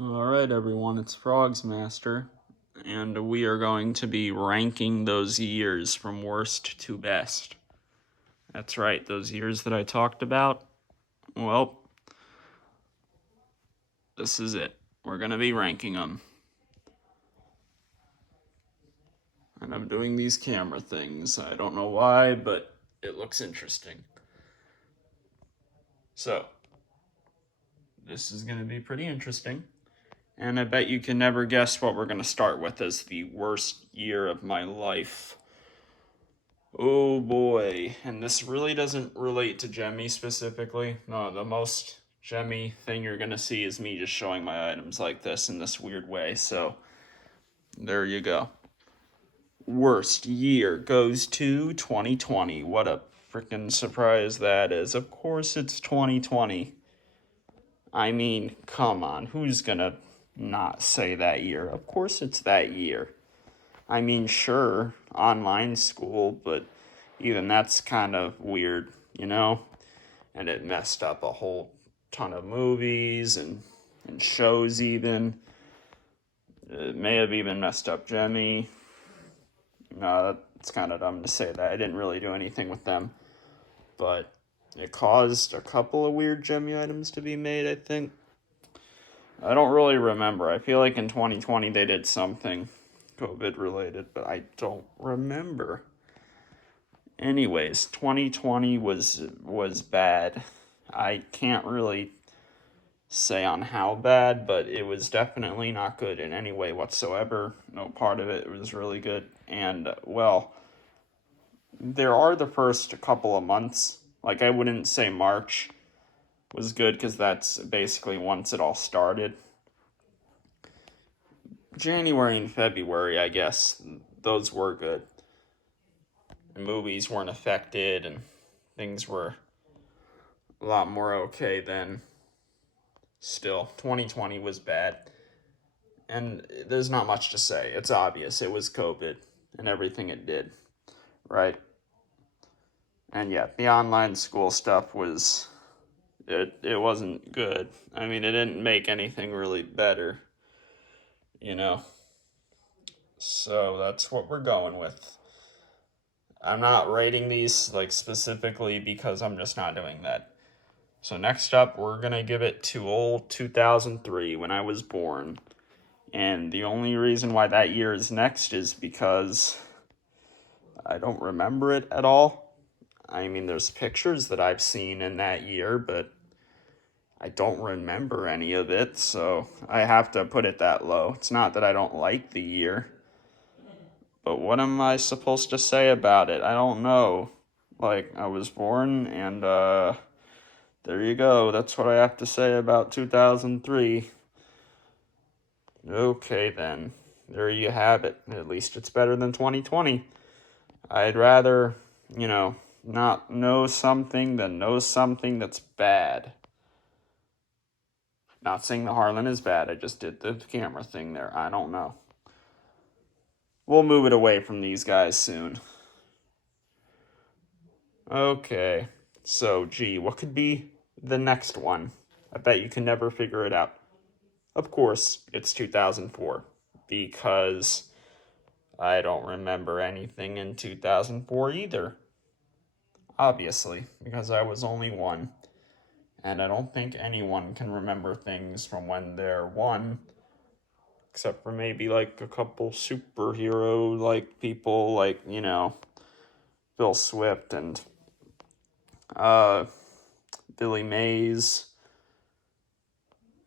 Alright, everyone, it's Frogsmaster, and we are going to be ranking those years from worst to best. That's right, those years that I talked about. Well, this is it. We're going to be ranking them. And I'm doing these camera things. I don't know why, but it looks interesting. So, this is going to be pretty interesting. And I bet you can never guess what we're going to start with as the worst year of my life. Oh boy, and this really doesn't relate to Jemmy specifically. No, the most Jemmy thing you're gonna see is me just showing my items like this in this weird way, so there you go. Worst year goes to 2020. What a freaking surprise that is. Of course it's 2020. I mean, come on, who's gonna not say that year? Of course it's that year. I mean, sure, online school, but even that's kind of weird, you know? And it messed up a whole ton of movies and shows, even. It may have even messed up Jemmy. No, that's kind of dumb to say that. I didn't really do anything with them. But it caused a couple of weird Jemmy items to be made, I think. I don't really remember. I feel like in 2020 they did something COVID related, but I don't remember. Anyways, 2020 was bad. I can't really say on how bad, but it was definitely not good in any way whatsoever. No part of it was really good. And well, there are the first couple of months. Like, I wouldn't say March was good because that's basically once it all started. January and February, I guess, those were good. The movies weren't affected and things were a lot more okay then. Still, 2020 was bad. And there's not much to say. It's obvious it was COVID and everything it did, right? And yeah, the online school stuff was it wasn't good. I mean, it didn't make anything really better, you know. So that's what we're going with. I'm not rating these like specifically because I'm just not doing that. So next up, we're going to give it to old 2003 when I was born. And the only reason why that year is next is because I don't remember it at all. I mean, there's pictures that I've seen in that year, but I don't remember any of it, so I have to put it that low. It's not that I don't like the year, but what am I supposed to say about it? I don't know. Like, I was born, and there you go. That's what I have to say about 2003. Okay, then. There you have it. At least it's better than 2020. I'd rather, not know something than know something that's bad. Not saying the Harlan is bad, I just did the camera thing there. I don't know. We'll move it away from these guys soon. Okay, so gee, what could be the next one? I bet you can never figure it out. Of course, it's 2004, because I don't remember anything in 2004 either. Obviously, because I was only one. And I don't think anyone can remember things from when they're one, except for maybe like a couple superhero like people like, Phil Swift and uh Billy Mays,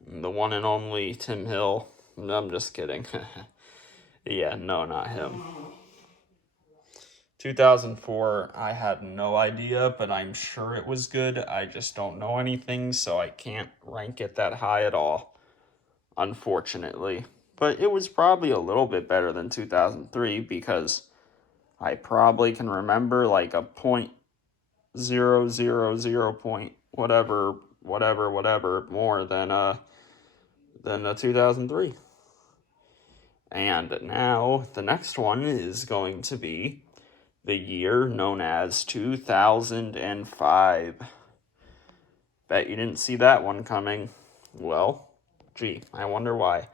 the one and only Tim Hill. I'm just kidding. Yeah, no, not him. 2004, I had no idea, but I'm sure it was good. I just don't know anything, so I can't rank it that high at all, unfortunately. But it was probably a little bit better than 2003 because I probably can remember like a point 000 point whatever more than a 2003. And now the next one is going to be the year known as 2005. Bet you didn't see that one coming. Well, Gee, I wonder why.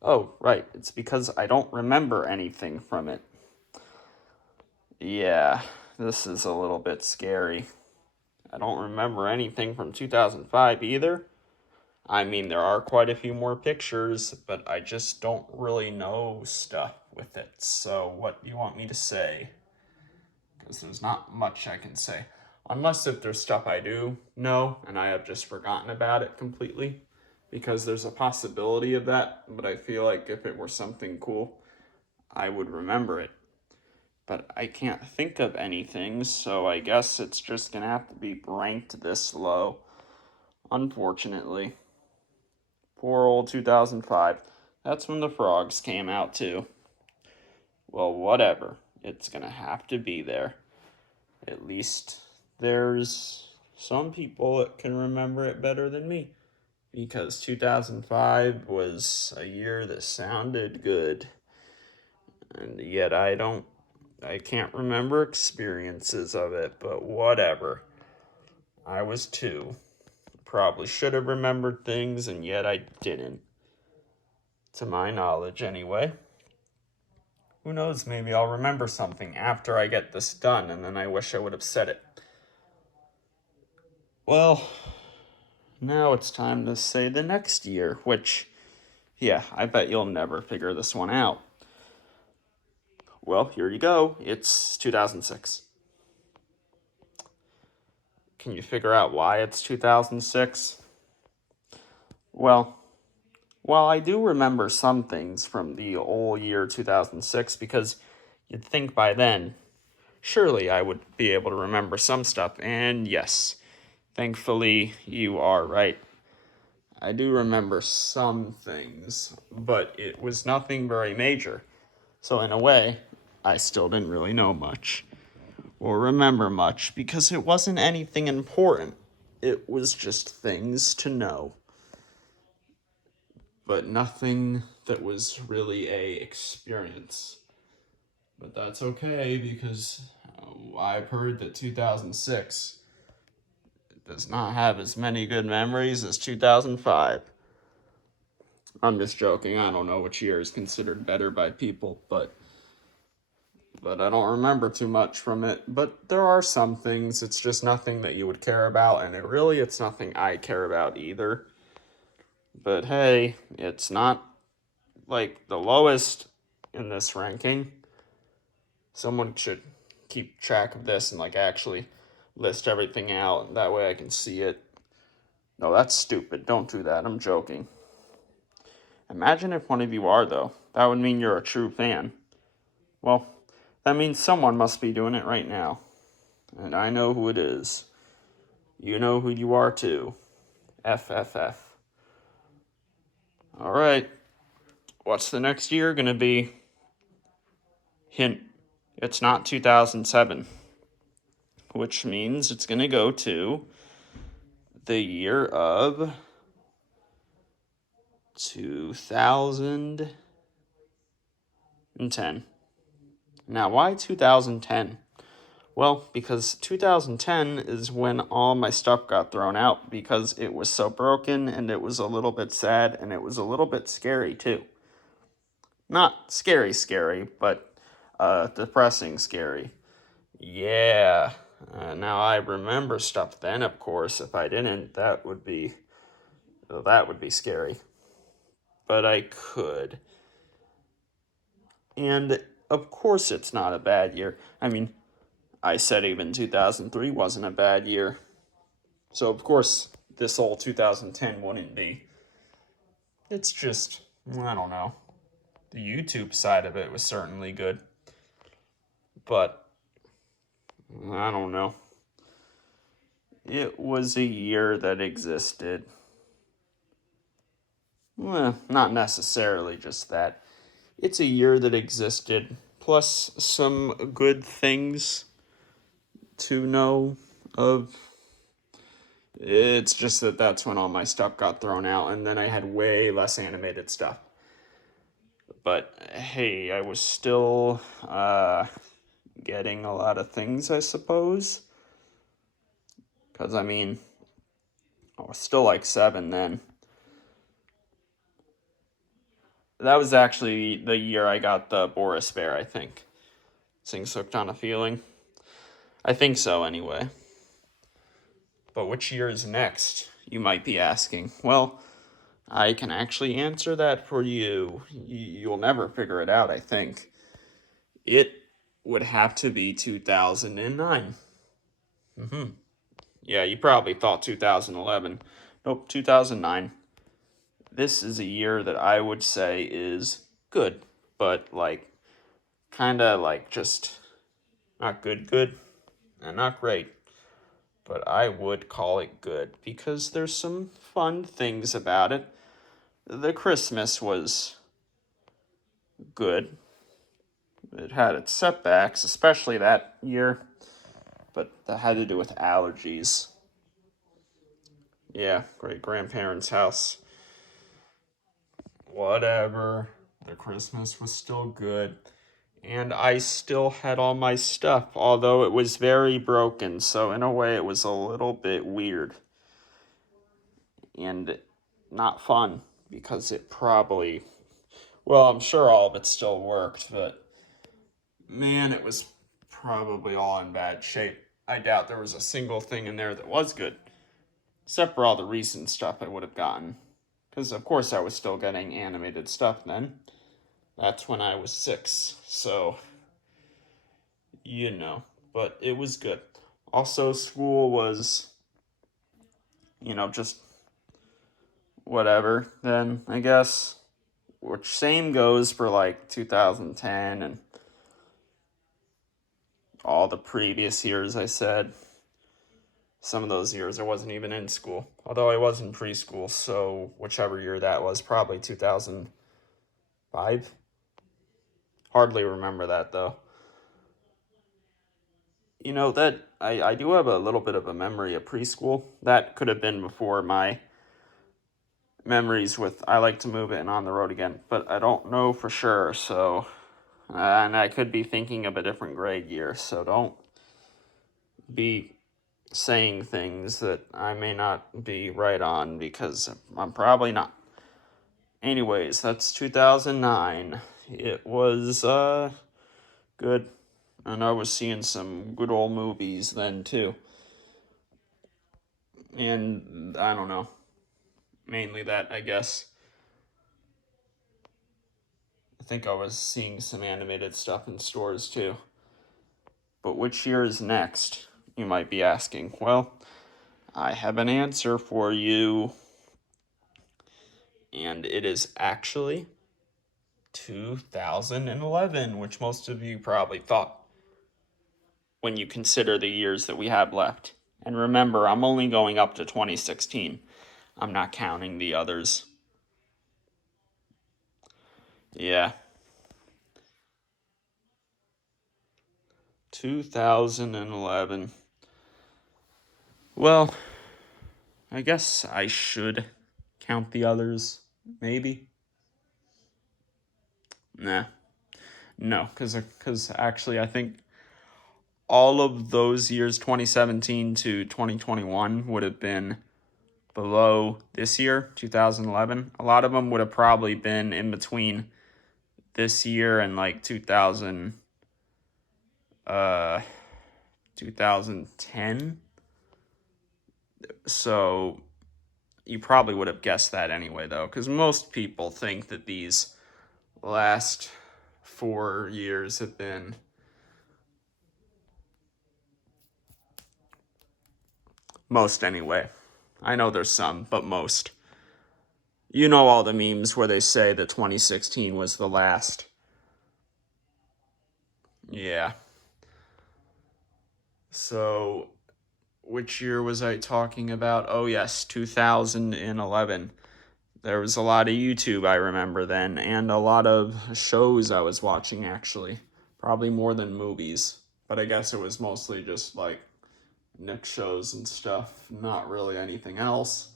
Oh, right, it's because I don't remember anything from it. Yeah, this is a little bit scary. I don't remember anything from 2005 either. I mean, there are quite a few more pictures, but I just don't really know stuff with it. So, what do you want me to say? Because there's not much I can say. Unless if there's stuff I do know and I have just forgotten about it completely. Because there's a possibility of that, but I feel like if it were something cool, I would remember it. But I can't think of anything, so I guess it's just gonna have to be ranked this low. Unfortunately. Poor old 2005. That's when the frogs came out, too. Well, whatever. It's gonna have to be there. At least there's some people that can remember it better than me. Because 2005 was a year that sounded good. And yet I can't remember experiences of it, but whatever. I was 2. Probably should have remembered things, and yet I didn't. To my knowledge, anyway. Who knows, maybe I'll remember something after I get this done, and then I wish I would have said it. Well, now it's time to say the next year, which, yeah, I bet you'll never figure this one out. Well, here you go. It's 2006. Can you figure out why it's 2006? Well, while I do remember some things from the whole year 2006, because you'd think by then, surely I would be able to remember some stuff, and yes, thankfully you are right. I do remember some things, but it was nothing very major. So in a way, I still didn't really know much or remember much because it wasn't anything important. It was just things to know. But nothing that was really a experience. But that's okay because I've heard that 2006 does not have as many good memories as 2005. I'm just joking. I don't know which year is considered better by people, but I don't remember too much from it. But there are some things. It's just nothing that you would care about, and it's nothing I care about either. But hey, it's not like the lowest in this ranking. Someone should keep track of this and like actually list everything out. That way I can see it. No, that's stupid. Don't do that. I'm joking. Imagine if one of you are, though. That would mean you're a true fan. Well, that means someone must be doing it right now. And I know who it is. You know who you are, too. FFF. Alright. What's the next year gonna be? Hint. It's not 2007. Which means it's gonna go to the year of 2010. Now, why 2010? Well, because 2010 is when all my stuff got thrown out because it was so broken and it was a little bit sad and it was a little bit scary too. Not scary, but depressing scary. Yeah. Now I remember stuff then, of course. If I didn't, that would be scary. But I could. And of course it's not a bad year. I mean, I said even 2003 wasn't a bad year. So, of course, this whole 2010 wouldn't be. It's just, I don't know. The YouTube side of it was certainly good. But, I don't know. It was a year that existed. Well, not necessarily just that. It's a year that existed, plus some good things to know of. It's just that that's when all my stuff got thrown out, and then I had way less animated stuff. But hey, I was still getting a lot of things, I suppose. Because, I mean, I was still like 7 then. That was actually the year I got the Boris Bear, I think. Sings Hooked on a Feeling. I think so, anyway. But which year is next, you might be asking? Well, I can actually answer that for you. You'll never figure it out, I think. It would have to be 2009. Yeah, you probably thought 2011. Nope, 2009. This is a year that I would say is good, but like kind of like just not good, and not great. But I would call it good because there's some fun things about it. The Christmas was good. It had its setbacks, especially that year, but that had to do with allergies. Yeah, great grandparents' house. Whatever. The Christmas was still good. And I still had all my stuff, although it was very broken, so in a way it was a little bit weird. And not fun, because it probably, well, I'm sure all of it still worked, but man, it was probably all in bad shape. I doubt there was a single thing in there that was good, except for all the recent stuff I would have gotten. Because, of course, I was still getting animated stuff then. That's when I was 6, so, you know. But it was good. Also, school was, just whatever then, I guess. Which same goes for like 2010 and all the previous years I said. Some of those years I wasn't even in school. Although I was in preschool, so whichever year that was, probably 2005. Hardly remember that though. That I do have a little bit of a memory of preschool. That could have been before my memories with I Like to Move It and On the Road Again, but I don't know for sure, so and I could be thinking of a different grade year, so don't be saying things that I may not be right on because I'm probably not. Anyways, that's 2009. It was good, and I was seeing some good old movies then too. And I don't know, mainly that, I guess. I think I was seeing some animated stuff in stores too. But which year is next, you might be asking? Well, I have an answer for you, and it is actually 2011, which most of you probably thought when you consider the years that we have left. And remember, I'm only going up to 2016. I'm not counting the others. Yeah, 2011. Well, I guess I should count the others, maybe. Nah, no, because actually I think all of those years, 2017 to 2021, would have been below this year, 2011. A lot of them would have probably been in between this year and like uh 2010. So you probably would have guessed that anyway though, because most people think that these last 4 years have been most anyway. I know there's some, but most. You know all the memes where they say that 2016 was the last. Yeah. So, which year was I talking about? Oh, yes, 2011. There was a lot of YouTube I remember then, and a lot of shows I was watching actually. Probably more than movies. But I guess it was mostly just like Nick shows and stuff, not really anything else.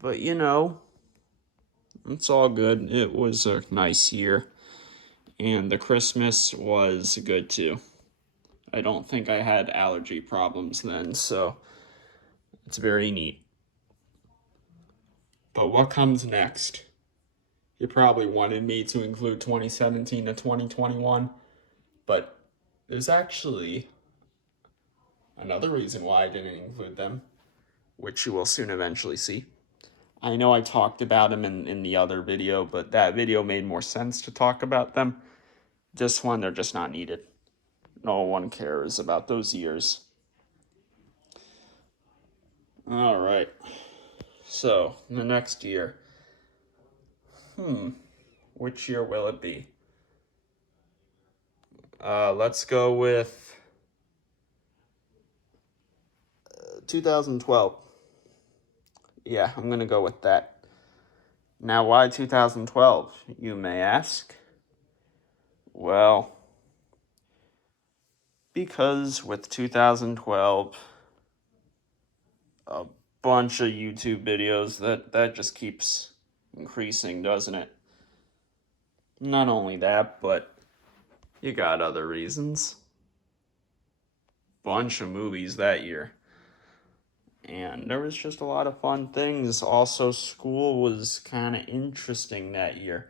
But it's all good. It was a nice year. And the Christmas was good too. I don't think I had allergy problems then, so it's very neat. But what comes next? he probably wanted me to include 2017 to 2021, but there's actually another reason why I didn't include them, which you will soon eventually see. I know I talked about them in the other video, but that video made more sense to talk about them. This one, they're just not needed. No one cares about those years. All right. So, the next year. Which year will it be? Let's go with 2012. Yeah, I'm going to go with that. Now, why 2012, you may ask? Well, because with 2012, a bunch of YouTube videos, that just keeps increasing, doesn't it? Not only that, but you got other reasons. Bunch of movies that year. And there was just a lot of fun things. Also, school was kind of interesting that year.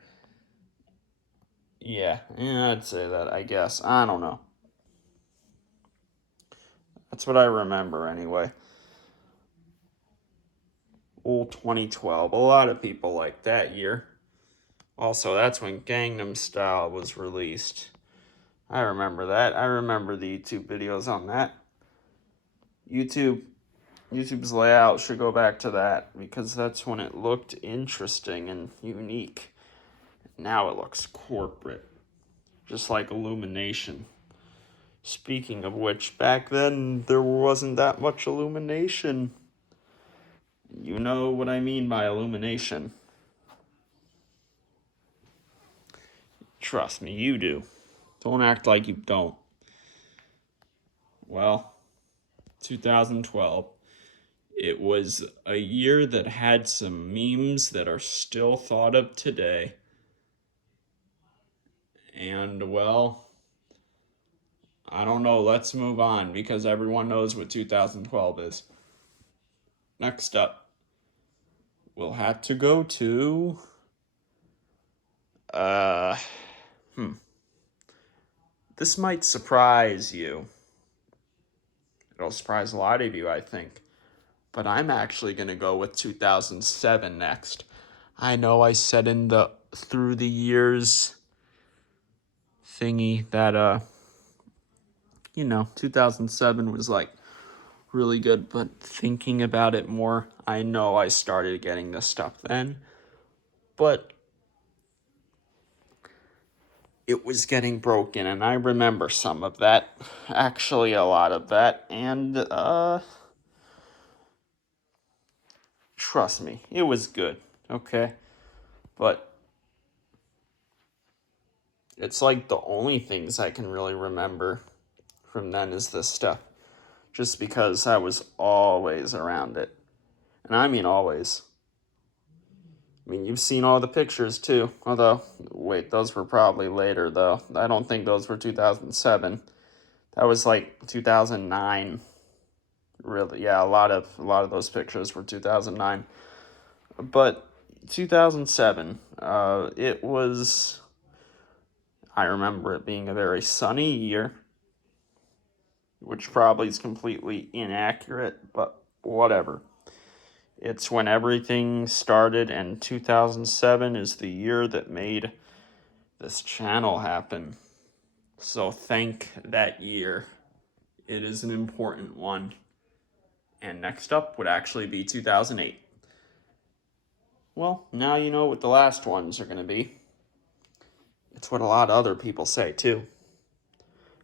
Yeah, I'd say that, I guess. I don't know. That's what I remember anyway. Old 2012. A lot of people liked that year. Also, that's when Gangnam Style was released. I remember that. I remember the YouTube videos on that. YouTube's layout should go back to that because that's when it looked interesting and unique. Now it looks corporate, just like Illumination. Speaking of which, back then there wasn't that much illumination. You know what I mean by illumination. Trust me, you do. Don't act like you don't. Well, 2012. It was a year that had some memes that are still thought of today. And, well, I don't know. Let's move on because everyone knows what 2012 is. Next up, we'll have to go to... This might surprise you. It'll surprise a lot of you, I think. But I'm actually going to go with 2007 next. I know I said in the through the years thingy that 2007 was like really good, but thinking about it more, I know I started getting this stuff then, but it was getting broken, and I remember some of that, actually a lot of that, and trust me, it was good, okay? But it's like the only things I can really remember from then is this stuff. Just because I was always around it. And I mean always. I mean, you've seen all the pictures too. Although, wait, those were probably later though. I don't think those were 2007. That was like 2009. Really, yeah, a lot of those pictures were 2009. But 2007, it was, I remember it being a very sunny year, which probably is completely inaccurate, but whatever. It's when everything started, and 2007 is the year that made this channel happen. So thank that year. It is an important one. And next up would actually be 2008. Well, now you know what the last ones are going to be. It's what a lot of other people say too.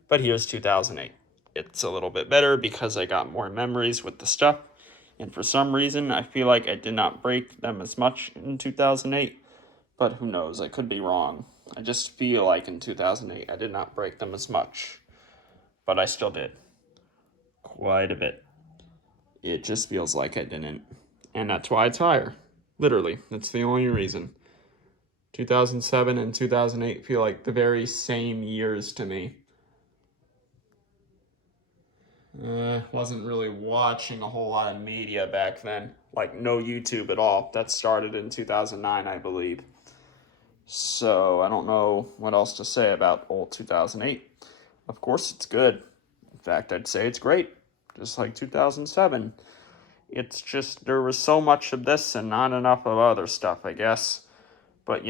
But here's 2008. It's a little bit better because I got more memories with the stuff. And for some reason, I feel like I did not break them as much in 2008. But who knows, I could be wrong. I just feel like in 2008, I did not break them as much. But I still did. Quite a bit. It just feels like I didn't. And that's why it's higher. Literally, that's the only reason. 2007 and 2008 feel like the very same years to me. Wasn't really watching a whole lot of media back then. Like, no YouTube at all. That started in 2009, I believe. So I don't know what else to say about old 2008. Of course, it's good. In fact, I'd say it's great, just like 2007. It's just there was so much of this and not enough of other stuff, I guess. But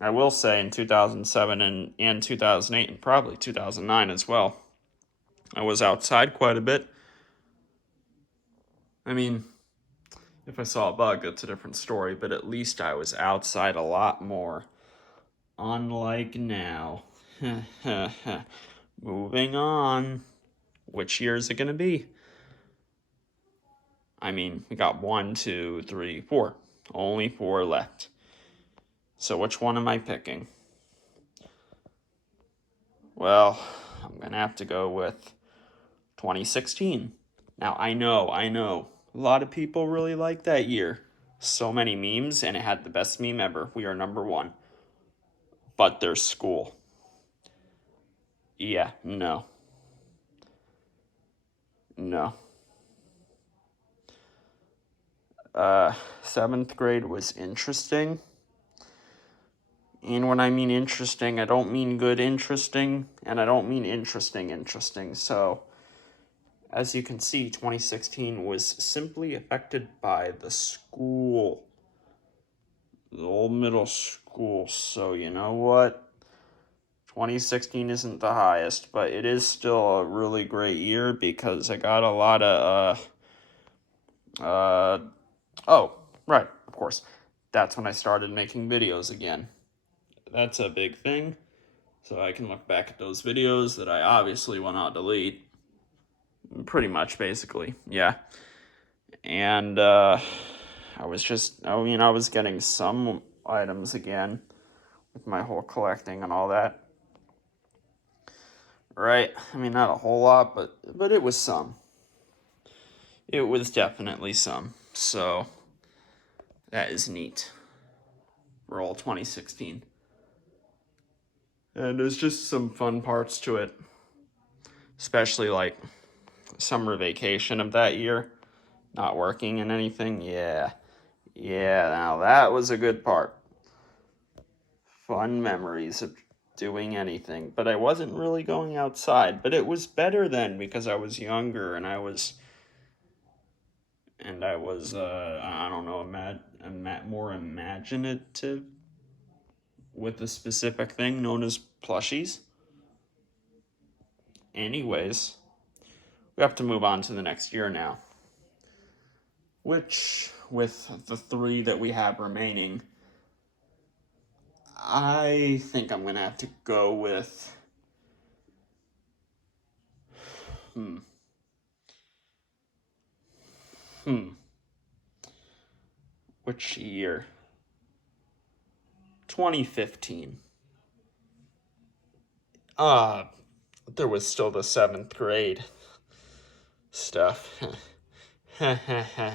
I will say in 2007 and 2008 and probably 2009 as well, I was outside quite a bit. I mean, if I saw a bug, that's a different story, but at least I was outside a lot more. Unlike now. Moving on. Which year is it going to be? I mean, we got 1, 2, 3, 4. Only 4 left. So which one am I picking? Well, I'm going to have to go with 2016. Now, I know, a lot of people really like that year. So many memes, and it had the best meme ever. We are number 1. But there's school. Yeah, no. No. 7th grade was interesting. And when I mean interesting, I don't mean good interesting, and I don't mean interesting. So, as you can see, 2016 was simply affected by the school. The old middle school. So, you know what? 2016 isn't the highest, but it is still a really great year because I got a lot of, oh, right, of course. That's when I started making videos again. That's a big thing. So I can look back at those videos that I obviously will not delete. Pretty much, basically, yeah. And, I was getting some items again with my whole collecting and all that. Right? I mean, not a whole lot, but it was some. It was definitely some. So, that is neat. For all 2016. And there's just some fun parts to it. Especially like summer vacation of that year. Not working and anything. Yeah, now that was a good part. Fun memories of doing anything. But I wasn't really going outside. But it was better then because I was younger and I was I don't know, more imaginative with a specific thing known as plushies. Anyways, we have to move on to the next year now. Which, with the 3 that we have remaining, I think I'm going to have to go with... Which year? 2015. There was still the 7th grade stuff.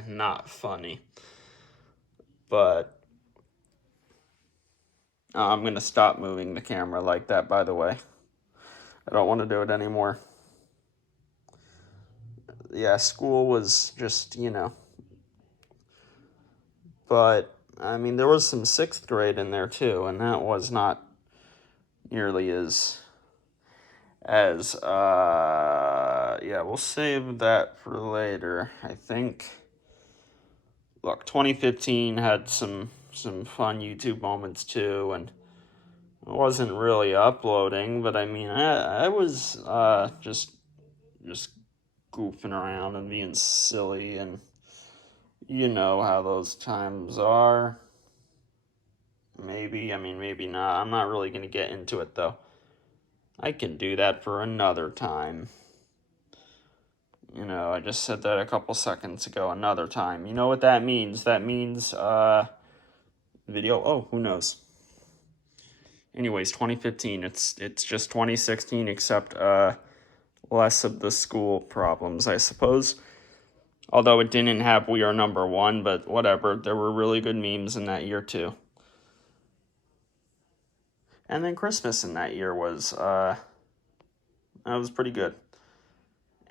Not funny. But I'm going to stop moving the camera like that, by the way. I don't want to do it anymore. Yeah, school was just, But, I mean, there was some 6th grade in there, too, and that was not nearly as we'll save that for later, I think. Look, 2015 had some fun YouTube moments, too, and I wasn't really uploading, but I mean, I was just goofing around and being silly, and you know how those times are. Maybe not. I'm not really going to get into it, though. I can do that for another time. I just said that a couple seconds ago, another time. You know what that means? That means, video, who knows? Anyways, 2015, it's just 2016, except, less of the school problems, I suppose. Although it didn't have We Are Number 1, but whatever. There were really good memes in that year, too. And then Christmas in that year was pretty good.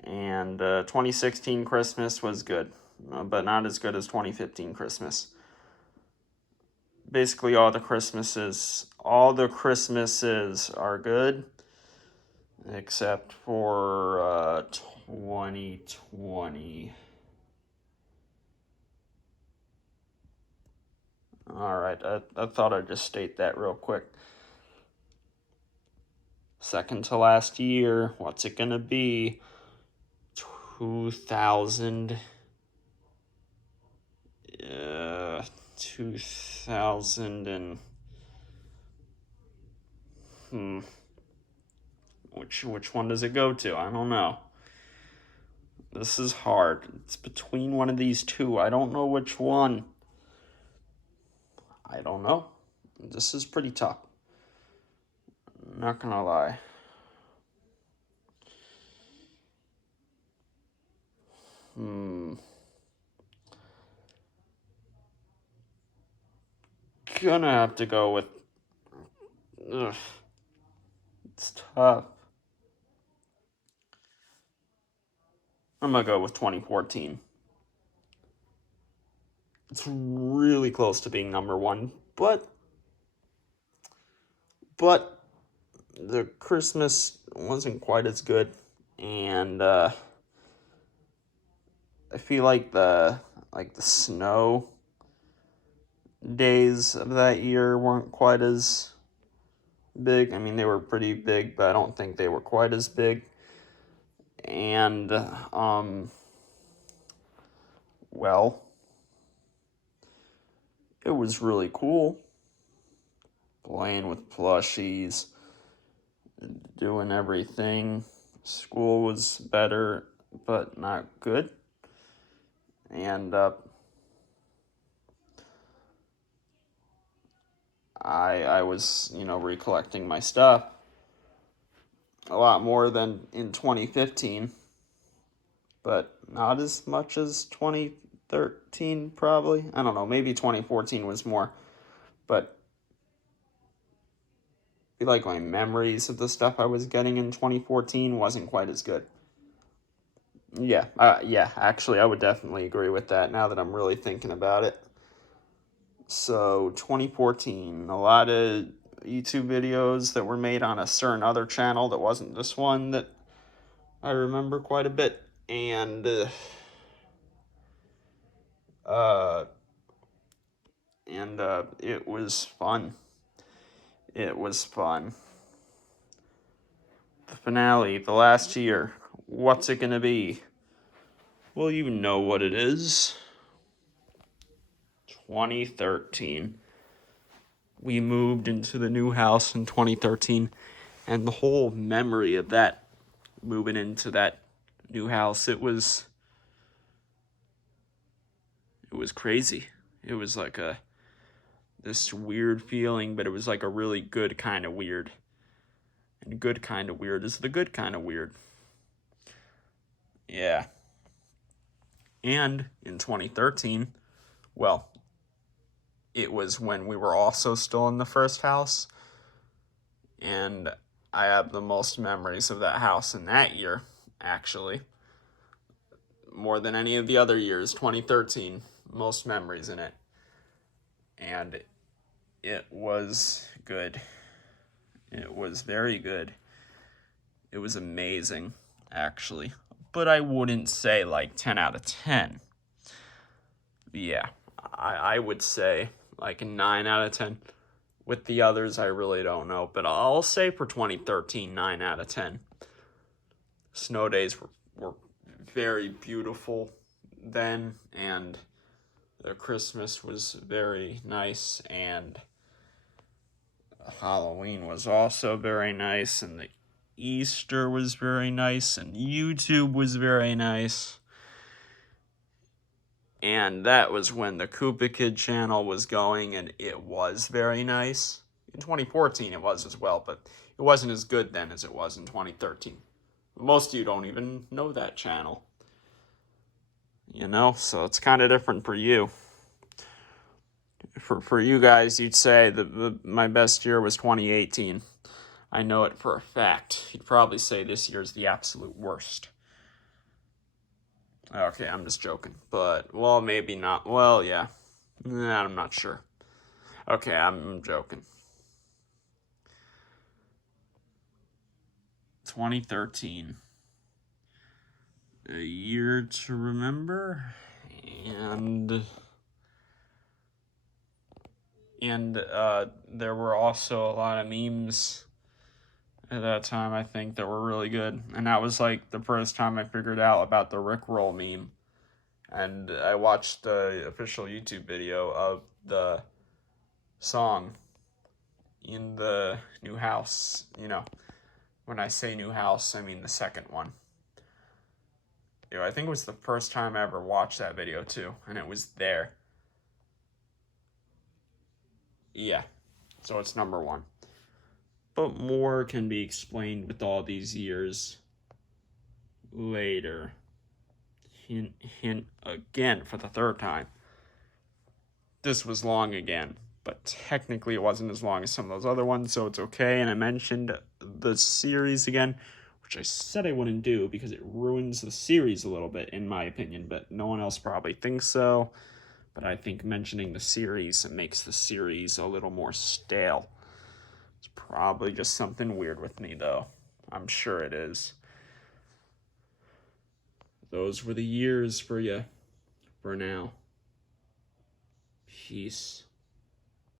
And 2016 Christmas was good, but not as good as 2015 Christmas. Basically, all the Christmases all the Christmases are good, except for 2020. All right, I thought I'd just state that real quick. Second to last year, what's it gonna be? 2000. 2000 and which one does it go to? I don't know. This is hard. It's between one of these two. I don't know which one. I don't know. This is pretty tough. Not gonna lie. Gonna have to go with. Ugh, it's tough. I'm gonna go with 2014. It's really close to being number one, but the Christmas wasn't quite as good, and I feel like the snow days of that year weren't quite as big. I mean, they were pretty big, but I don't think they were quite as big. And well, it was really cool playing with plushies, doing everything. School was better, but not good. And I was, recollecting my stuff a lot more than in 2015, but not as much as 2013, probably. I don't know, maybe 2014 was more, but I feel like my memories of the stuff I was getting in 2014 wasn't quite as good. Yeah, actually, I would definitely agree with that now that I'm really thinking about it. So, 2014, a lot of YouTube videos that were made on a certain other channel that wasn't this one that I remember quite a bit. And, it was fun. It was fun. The finale, the last year, what's it gonna be? Well, you know what it is. 2013. We moved into the new house in 2013, and the whole memory of that, moving into that new house, it was crazy. It was like this weird feeling, but it was like a really good kind of weird. And good kind of weird is the good kind of weird. Yeah. And in 2013, well, it was when we were also still in the first house, and I have the most memories of that house in that year, actually. More than any of the other years, 2013, most memories in it. And it was good. It was very good. It was amazing, actually. But I wouldn't say like 10 out of 10. Yeah, I would say like a 9 out of 10. With the others, I really don't know. But I'll say for 2013, 9 out of 10. Snow days were very beautiful then, and the Christmas was very nice, and Halloween was also very nice, and the Easter was very nice, and YouTube was very nice. And that was when the Koopa Kid channel was going, and it was very nice. In 2014 it was as well, but it wasn't as good then as it was in 2013. Most of you don't even know that channel. So it's kind of different for you. For you guys, you'd say that my best year was 2018. I know it for a fact. You'd probably say this year's the absolute worst. Okay, I'm just joking. But, well, maybe not. Well, yeah. I'm not sure. Okay, I'm joking. 2013. A year to remember, and there were also a lot of memes at that time, I think, that were really good. And that was like the first time I figured out about the Rickroll meme. And I watched the official YouTube video of the song in the new house. You know, when I say new house, I mean the second one. You know, I think it was the first time I ever watched that video too, and it was there. Yeah, so it's number one. But more can be explained with all these years later. Hint, hint again for the third time. This was long again, but technically it wasn't as long as some of those other ones, so it's okay. And I mentioned the series again, which I said I wouldn't do because it ruins the series a little bit, in my opinion, but no one else probably thinks so. But I think mentioning the series makes the series a little more stale. It's probably just something weird with me, though. I'm sure it is. Those were the years for you, for now. Peace.